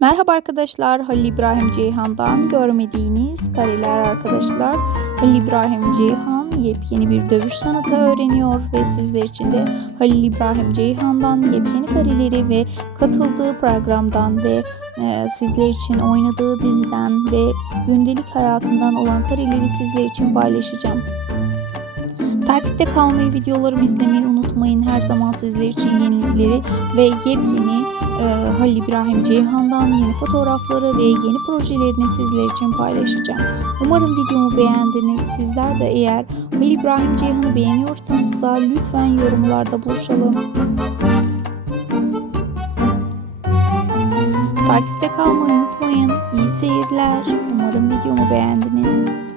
Merhaba arkadaşlar, Halil İbrahim Ceyhan'dan görmediğiniz kareler arkadaşlar. Halil İbrahim Ceyhan yepyeni bir dövüş sanatı öğreniyor ve sizler için de Halil İbrahim Ceyhan'dan yepyeni kareleri ve katıldığı programdan ve sizler için oynadığı diziden ve gündelik hayatından olan kareleri sizler için paylaşacağım. Takipte kalmayı, videolarımı izlemeyi unutmayın. Her zaman sizler için yenilikleri ve yepyeni Halil İbrahim Ceyhan'dan yeni fotoğrafları ve yeni projelerini sizler için paylaşacağım. Umarım videomu beğendiniz. Sizler de eğer Halil İbrahim Ceyhan'ı beğeniyorsanız lütfen yorumlarda buluşalım. Takipte kalmayı unutmayın. İyi seyirler. Umarım videomu beğendiniz.